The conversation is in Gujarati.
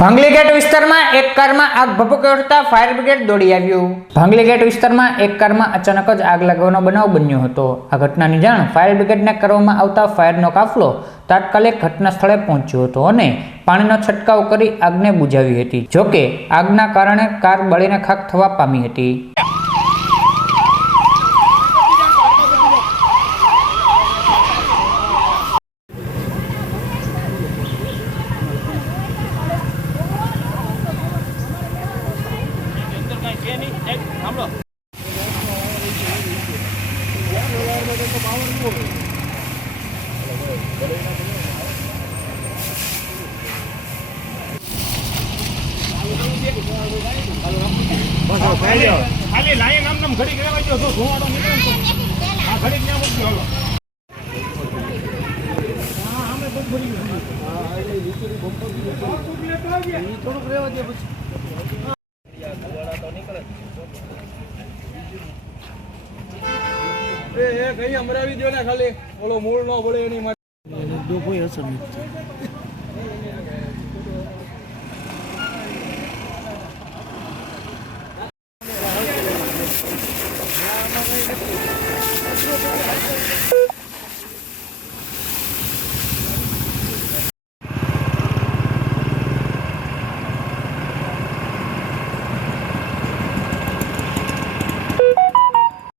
ભાંગલી ગેટ વિસ્તારમાં એક કારમાં આગ ભભૂકી ઉઠતા ફાયર બ્રિગેડ દોડી આવ્યું। ભાંગલી ગેટ વિસ્તારમાં એક કારમાં અચાનક જ આગ લાગવાનો બનાવ બન્યો હતો। આ ઘટનાની જાણ ફાયર બ્રિગેડને કરવામાં આવતા ફાયરનો કાફલો તાત્કાલિક ઘટના સ્થળે પહોંચ્યો હતો અને પાણીનો છંટકાવ કરી આગને બુઝાવી હતી। જોકે આગના કારણે કાર બળીને ખાખ થવા પામી હતી। ખાલી લાઈન આમ ઘડી કરાવવા જો ધોવાડો નીકળે આ ઘડી ત્યાં મૂકી હાલો હા અમે બહુ ભરી ગયું હા એટલે લીચુરી બમ્પર થોડુંક રહેવા દે પછી ધોવાડા તો નીકળે એ કઈ અમરાવી દો ને ખાલી ઓલો મૂળ ન પડે એની માટે કોઈ અસર નથી।